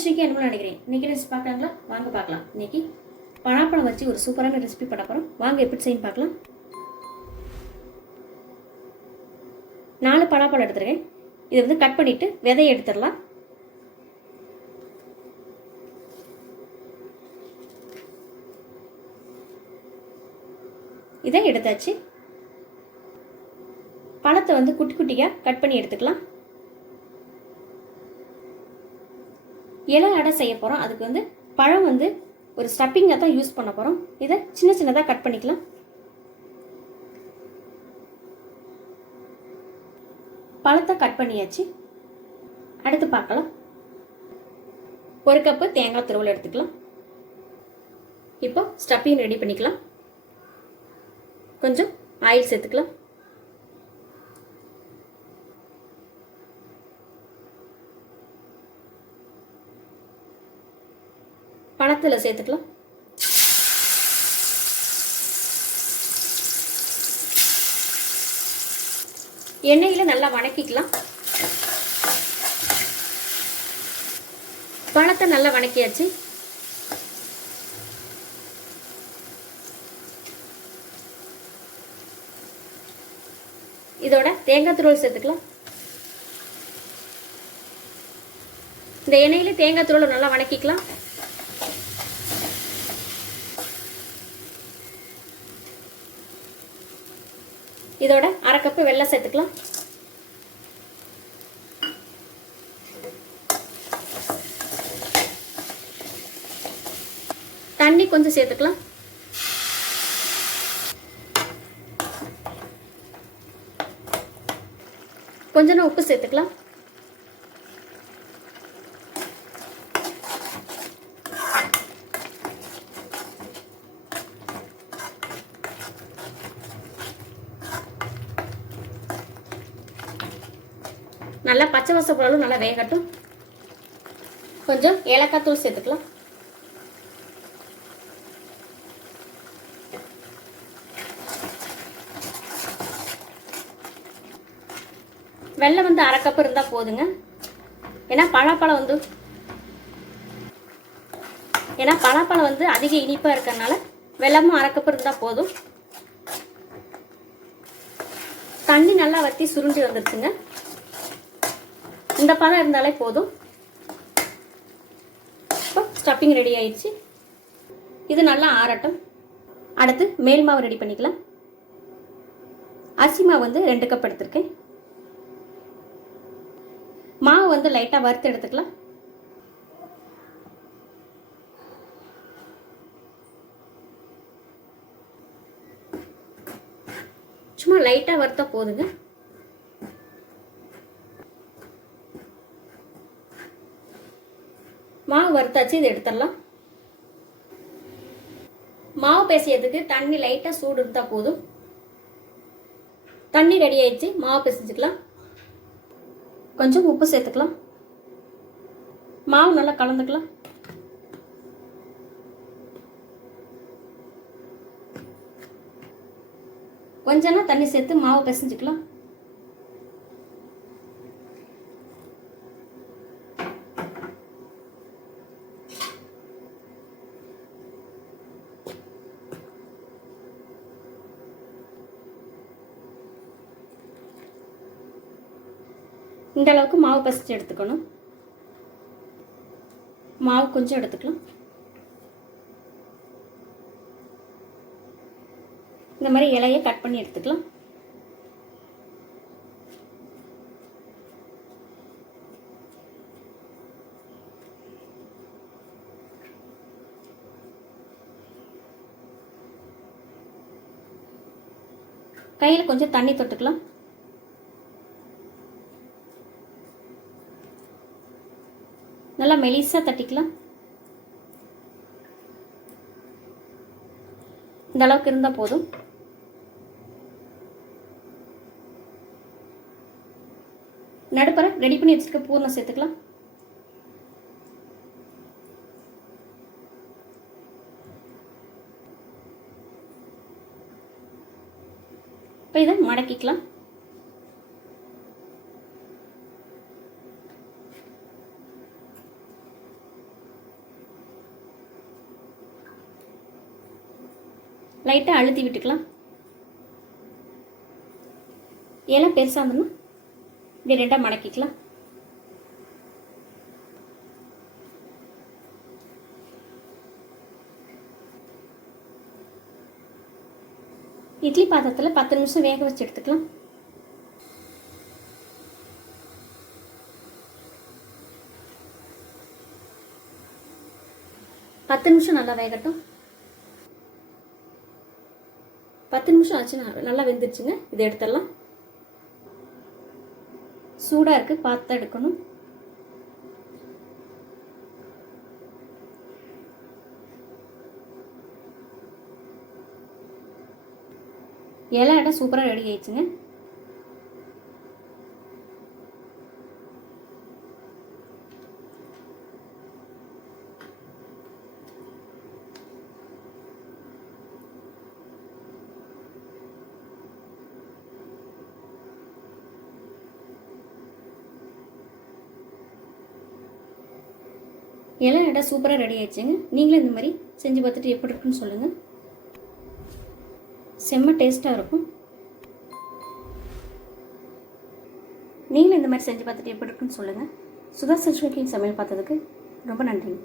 ஸ்ரீக்கு என்ன நினைக்கிறேன். இன்றைக்கி ரெசிபி பார்க்கலாங்களா? வாங்க பார்க்கலாம். இன்னைக்கு பலாப்பழம் வச்சு ஒரு சூப்பரான ரெசிபி பண்ண போகிறோம் வாங்க எப்படி செய்யும் பார்க்கலாம். நாலு பலாப்பழம் எடுத்துருக்கேன். இதை வந்து கட் பண்ணிவிட்டு விதையை எடுத்துடலாம். இதை எடுத்தாச்சு. பழத்தை வந்து குட்டி குட்டியாக கட் பண்ணி எடுத்துக்கலாம். இலை அடை செய்ய போகிறோம் அதுக்கு வந்து பழம் வந்து ஒரு ஸ்டப்பிங்காக தான் யூஸ் பண்ண போகிறோம் இதை சின்ன சின்னதாக கட் பண்ணிக்கலாம். பழத்தை கட் பண்ணியாச்சு. அடுத்து பார்க்கலாம். ஒரு கப்பு தேங்காய் துருவல் எடுத்துக்கலாம். இப்போ ஸ்டப்பிங் ரெடி பண்ணிக்கலாம். கொஞ்சம் ஆயில் சேர்த்துக்கலாம். பணத்தில் சேர்த்துக்கலாம். எண்ணெயில் நல்லா வணக்கிக்கலாம். பணத்தை நல்லா வணக்கியாச்சு. இதோட தேங்காய் துருவல் சேர்த்துக்கலாம். இந்த எண்ணெயில் தேங்காய் துருவல் நல்லா வணக்கிக்கலாம். இதோட அரை கப்பு வெள்ளம் சேர்த்துக்கலாம். தண்ணி கொஞ்சம் சேர்த்துக்கலாம். கொஞ்சம் உப்பு சேர்த்துக்கலாம். நல்லா பச்சை வச பொருளும் நல்லா வேகட்டும். கொஞ்சம் ஏலக்காய் தூள் சேர்த்துக்கலாம். வெள்ளம் வந்து அரை கப் இருந்தால் போதுங்க. ஏன்னா பழாப்பழம் வந்து ஏன்னா பழாப்பழம் வந்து அதிக இனிப்பாக இருக்கிறதுனால வெள்ளமும் அரை கப் இருந்தால் போதும். தண்ணி நல்லா வற்றி சுருண்டி வந்துருச்சுங்க. இந்த பழம் இருந்தாலே போதும். இப்போ ஸ்டப்பிங் ரெடி ஆயிடுச்சு. இது நல்லா ஆறட்டும். அடுத்து மேல் மாவு ரெடி பண்ணிக்கலாம். அரிசி மாவு வந்து ரெண்டு கப் எடுத்திருக்கேன். மாவு வந்து லைட்டாக வறுத்து எடுத்துக்கலாம். சும்மா லைட்டாக வறுத்தா போதுங்க மாவு வறுத்தாச்சு இதை எடுத்துடலாம். மாவு பேசியதுக்கு தண்ணி லைட்டாக சூடு இருந்தால் போதும். தண்ணி ரெடி ஆயிடுச்சு மாவு பிசைஞ்சுக்கலாம் கொஞ்சம் உப்பு சேர்த்துக்கலாம். மாவு நல்லா கலந்துக்கலாம். கொஞ்சம்னா தண்ணி சேர்த்து மாவு பிசைஞ்சிக்கலாம் இந்த அளவுக்கு மாவு பசிச்சு எடுத்துக்கணும். மாவு கொஞ்சம் எடுத்துக்கலாம். இந்த மாதிரி இலையை கட் பண்ணி எடுத்துக்கலாம். கையில் கொஞ்சம் தண்ணி தொட்டுக்கலாம். நல்லா மெலிசாக தட்டிக்கலாம். இந்த அளவுக்கு இருந்தால் போதும். நடுப்பற ரெடி பண்ணி வச்சுருக்க பூர்ணம் சேர்த்துக்கலாம். இப்போ இதை மடக்கிக்கலாம். லைட்டாக அழுத்தி விட்டுக்கலாம். இலை பெருசாக இருந்தோம்னா இப்படி ரெண்டாக மடக்கிக்கலாம். இட்லி பாத்திரத்தில் பத்து நிமிஷம் வேக வச்சு எடுத்துக்கலாம். பத்து நிமிஷம் நல்லா வேகட்டும். பத்து நிமிஷம் ஆச்சு நல்லா வெந்துருச்சுங்க. இதை எடுத்துடலாம். சூடாக இருக்குது பார்த்து தான் எடுக்கணும். இலை இடம் சூப்பராக ரெடி ஆயிடுச்சுங்க. இலை அடை சூப்பராக ரெடி ஆயிடுச்சுங்க. நீங்களும் இந்த மாதிரி செஞ்சு பார்த்துட்டு எப்படி இருக்குன்னு சொல்லுங்கள் செம்ம டேஸ்ட்டாக இருக்கும். நீங்களும் இந்த மாதிரி செஞ்சு பார்த்துட்டு எப்படி இருக்குன்னு சொல்லுங்கள் சுதா சஷ்மிக்கு சமையல் பார்த்ததுக்கு ரொம்ப நன்றிங்க.